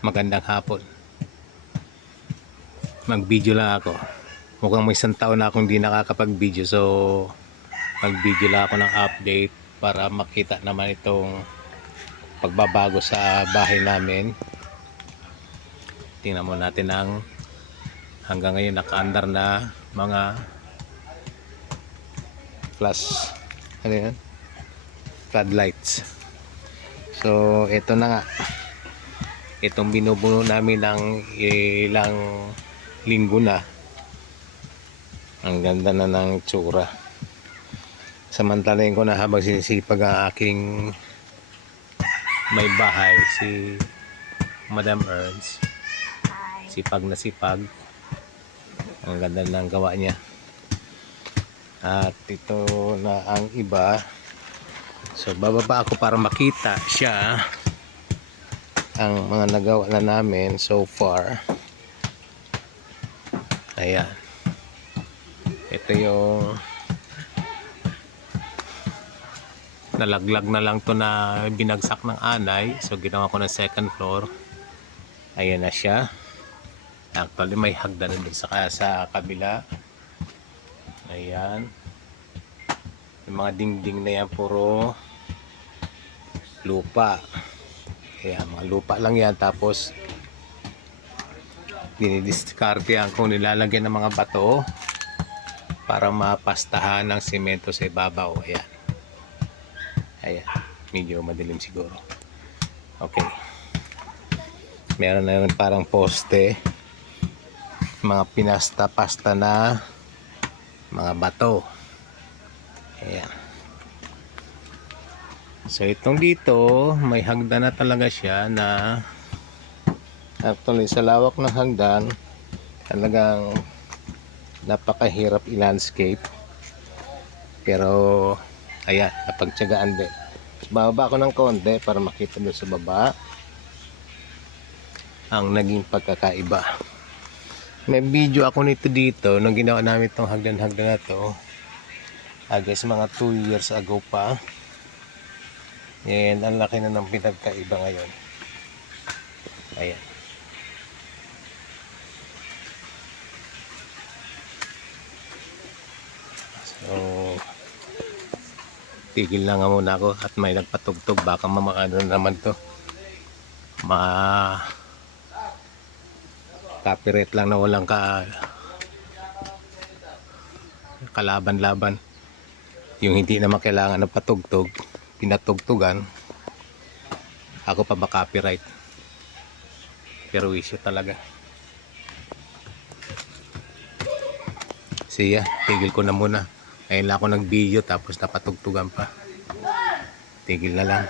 Magandang hapon. Mag-video lang ako. Mukhang may isang taon na akong hindi nakakapag-video. So, mag-video lang ako ng update para makita naman itong pagbabago sa bahay namin. Tingnan mo natin ang hanggang ngayon naka-andar na mga flash. Ano yan? Floodlights. So, ito na nga. Itong binubuno namin ng ilang linggo na. Ang ganda na ng tsura. Samantalahin ko na habang sinisipag ang aking may bahay, si Madam Ernst. Sipag na sipag. Ang ganda ng gawa niya. At ito na ang iba. So bababa ako para makita siya ang mga nagawa na namin so far. Ayan. Ito yung nalaglag na lang to na binagsak ng anay. So ginawa ko ng second floor. Ayan na siya. Actually may hagdan din sa kabila. Ayan. Yung mga dingding na yan puro lupa. Ayan, mga lupa lang yan. Tapos dinidiskartehan kung nilalagyan ng mga bato para mapastahan ng semento sa ibabaw. Ayan. Ayan. Medyo madilim siguro. Okay. Meron na rin parang poste. Mga pinasta-pasta na mga bato. Ayan. So itong dito, may hagdan na talaga siya na actually sa lawak ng hagdan, talagang napakahirap i-landscape. Pero ayan, napagtyagaan din. Bababa ako ng konti para makita doon sa baba ang naging pagkakaiba. May video ako nito dito nung ginawa namin itong hagdan-hagdan na to. I guess mga 2 years ago pa. And ang laki na ng pinagkaiba ngayon. Ayan. So tigil na nga muna ako at may nagpatugtog. Baka mamakano naman to. Copyright lang na walang kalaban-laban. Yung hindi naman kailangan ng patugtog, pinatugtugan, ako pa ba-copyright? Pero issue talaga. Siya, tigil ko na muna. Ayun lang ako nag-video tapos napatugtugan pa. Tigil na lang.